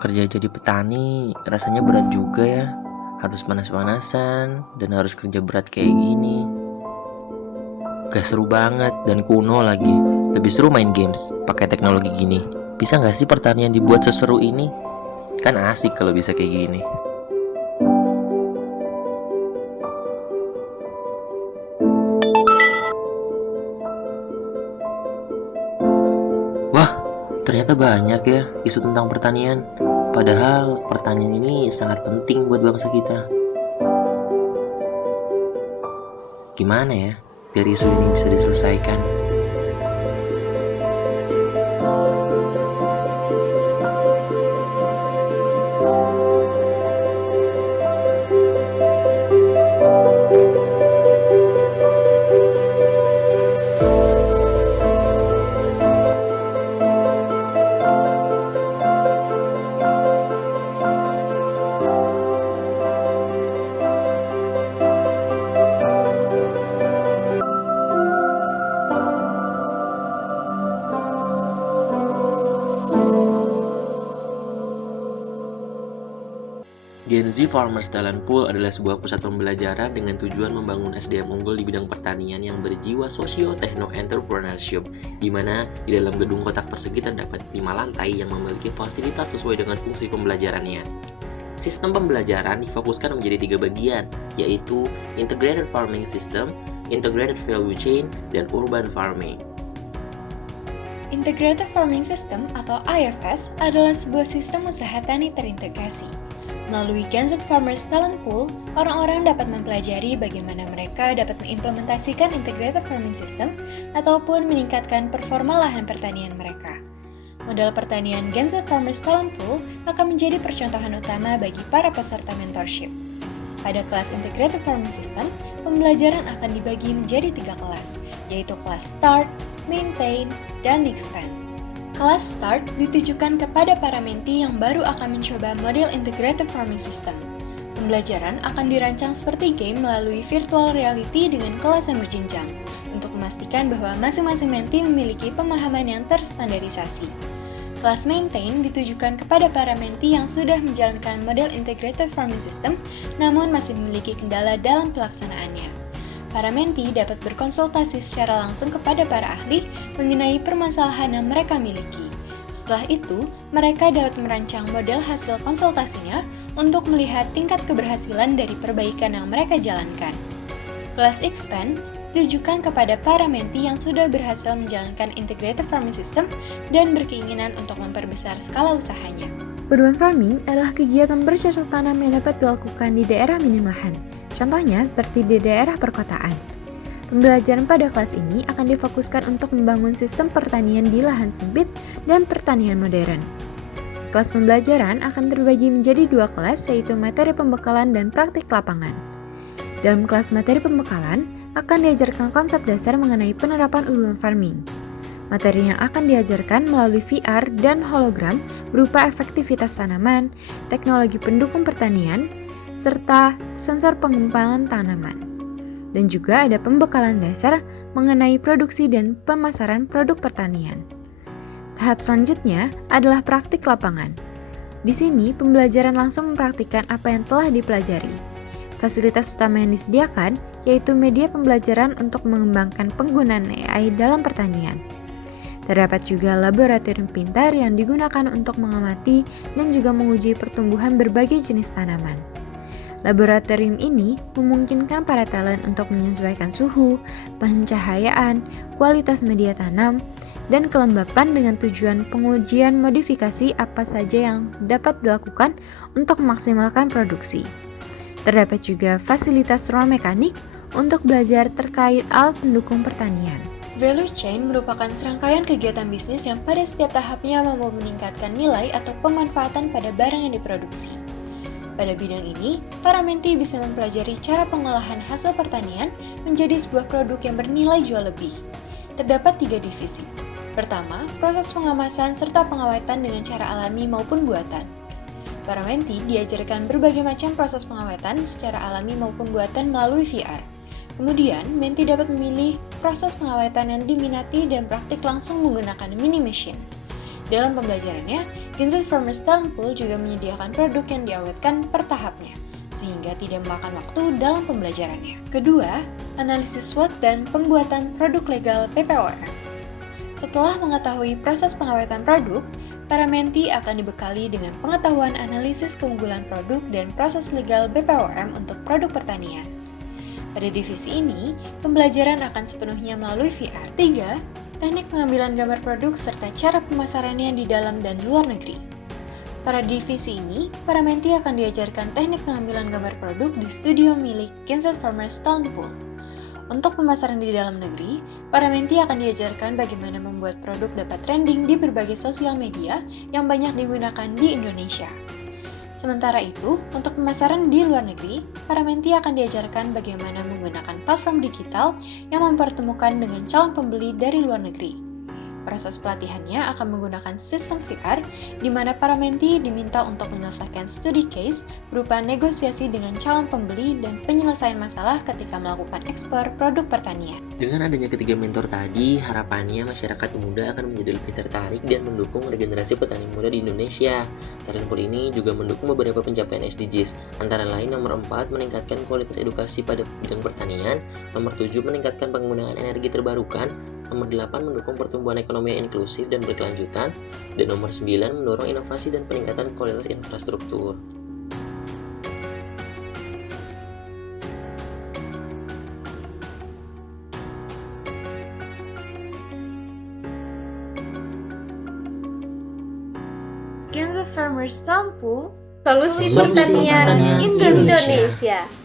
Bekerja jadi petani rasanya berat juga ya. Harus panas-panasan dan harus kerja berat kayak gini. Gak seru banget dan kuno lagi. Lebih seru main games pakai teknologi gini. Bisa gak sih pertanian dibuat seseru ini? Kan asik kalau bisa kayak gini. Wah, ternyata banyak ya isu tentang pertanian. Padahal pertanian ini sangat penting buat bangsa kita. Gimana ya biar isu ini bisa diselesaikan? Gen Z Farmers Talent Pool adalah sebuah pusat pembelajaran dengan tujuan membangun SDM unggul di bidang pertanian yang berjiwa socio-techno-entrepreneurship, di mana di dalam gedung kotak persegi terdapat 5 lantai yang memiliki fasilitas sesuai dengan fungsi pembelajarannya. Sistem pembelajaran difokuskan menjadi 3 bagian, yaitu Integrated Farming System, Integrated Value Chain, dan Urban Farming. Integrated Farming System atau IFS adalah sebuah sistem usaha tani terintegrasi. Melalui Gen Z Farmers Talent Pool, orang-orang dapat mempelajari bagaimana mereka dapat mengimplementasikan Integrated Farming System ataupun meningkatkan performa lahan pertanian mereka. Model pertanian Gen Z Farmers Talent Pool akan menjadi percontohan utama bagi para peserta mentorship. Pada kelas Integrated Farming System, pembelajaran akan dibagi menjadi 3 kelas, yaitu kelas Start, Maintain, dan Expand. Kelas Start ditujukan kepada para mentee yang baru akan mencoba model Integrated Farming System. Pembelajaran akan dirancang seperti game melalui virtual reality dengan kelas yang berjenjang, untuk memastikan bahwa masing-masing mentee memiliki pemahaman yang terstandarisasi. Kelas Maintain ditujukan kepada para mentee yang sudah menjalankan model Integrated Farming System, namun masih memiliki kendala dalam pelaksanaannya. Para mentee dapat berkonsultasi secara langsung kepada para ahli mengenai permasalahan yang mereka miliki. Setelah itu, mereka dapat merancang model hasil konsultasinya untuk melihat tingkat keberhasilan dari perbaikan yang mereka jalankan. Kelas Expand ditujukan kepada para mentee yang sudah berhasil menjalankan Integrated Farming System dan berkeinginan untuk memperbesar skala usahanya. Urban farming adalah kegiatan bercocok tanam yang dapat dilakukan di daerah minim lahan. Contohnya seperti di daerah perkotaan. Pembelajaran pada kelas ini akan difokuskan untuk membangun sistem pertanian di lahan sempit dan pertanian modern. Kelas pembelajaran akan terbagi menjadi 2 kelas, yaitu materi pembekalan dan praktik lapangan. Dalam kelas materi pembekalan, akan diajarkan konsep dasar mengenai penerapan urban farming. Materi yang akan diajarkan melalui VR dan hologram berupa efektivitas tanaman, teknologi pendukung pertanian, serta sensor pengembangan tanaman. Dan juga ada pembekalan dasar mengenai produksi dan pemasaran produk pertanian. Tahap selanjutnya adalah praktik lapangan. Di sini, pembelajaran langsung mempraktikkan apa yang telah dipelajari. Fasilitas utama yang disediakan yaitu media pembelajaran untuk mengembangkan penggunaan AI dalam pertanian. Terdapat juga laboratorium pintar yang digunakan untuk mengamati dan juga menguji pertumbuhan berbagai jenis tanaman. Laboratorium ini memungkinkan para talent untuk menyesuaikan suhu, pencahayaan, kualitas media tanam, dan kelembapan dengan tujuan pengujian modifikasi apa saja yang dapat dilakukan untuk memaksimalkan produksi. Terdapat juga fasilitas ruang mekanik untuk belajar terkait alat pendukung pertanian. Value chain merupakan serangkaian kegiatan bisnis yang pada setiap tahapnya mampu meningkatkan nilai atau pemanfaatan pada barang yang diproduksi. Pada bidang ini, para mentee bisa mempelajari cara pengolahan hasil pertanian menjadi sebuah produk yang bernilai jual lebih. Terdapat 3 divisi. Pertama, proses pengemasan serta pengawetan dengan cara alami maupun buatan. Para mentee diajarkan berbagai macam proses pengawetan secara alami maupun buatan melalui VR. Kemudian, mentee dapat memilih proses pengawetan yang diminati dan praktik langsung menggunakan mini machine. Dalam pembelajarannya, Gen Z Farmers Talent Pool juga menyediakan produk yang diawetkan per tahapnya, sehingga tidak memakan waktu dalam pembelajarannya. Kedua, analisis SWOT dan pembuatan produk legal BPOM. Setelah mengetahui proses pengawetan produk, para menti akan dibekali dengan pengetahuan analisis keunggulan produk dan proses legal BPOM untuk produk pertanian. Pada divisi ini, pembelajaran akan sepenuhnya melalui VR. 3. Teknik pengambilan gambar produk serta cara pemasarannya di dalam dan luar negeri. Pada divisi ini, para menti akan diajarkan teknik pengambilan gambar produk di studio milik Gen Z Farmers Talent Pool. Untuk pemasaran di dalam negeri, para menti akan diajarkan bagaimana membuat produk dapat trending di berbagai sosial media yang banyak digunakan di Indonesia. Sementara itu, untuk pemasaran di luar negeri, para menti akan diajarkan bagaimana menggunakan platform digital yang mempertemukan dengan calon pembeli dari luar negeri. Proses pelatihannya akan menggunakan sistem VR, di mana para menti diminta untuk menyelesaikan studi case berupa negosiasi dengan calon pembeli dan penyelesaian masalah ketika melakukan ekspor produk pertanian. Dengan adanya ketiga mentor tadi, harapannya masyarakat muda akan menjadi lebih tertarik dan mendukung regenerasi petani muda di Indonesia. Talent Pool ini juga mendukung beberapa pencapaian SDGs, antara lain nomor 4 meningkatkan kualitas edukasi pada bidang pertanian, nomor 7 meningkatkan penggunaan energi terbarukan, nomor 8 mendukung pertumbuhan ekonomi yang inklusif dan berkelanjutan, dan nomor 9 mendorong inovasi dan peningkatan kualitas infrastruktur. Gen Z Farmers Talent Pool, Solusi Solusi pertanian pertanian Indonesia. Indonesia.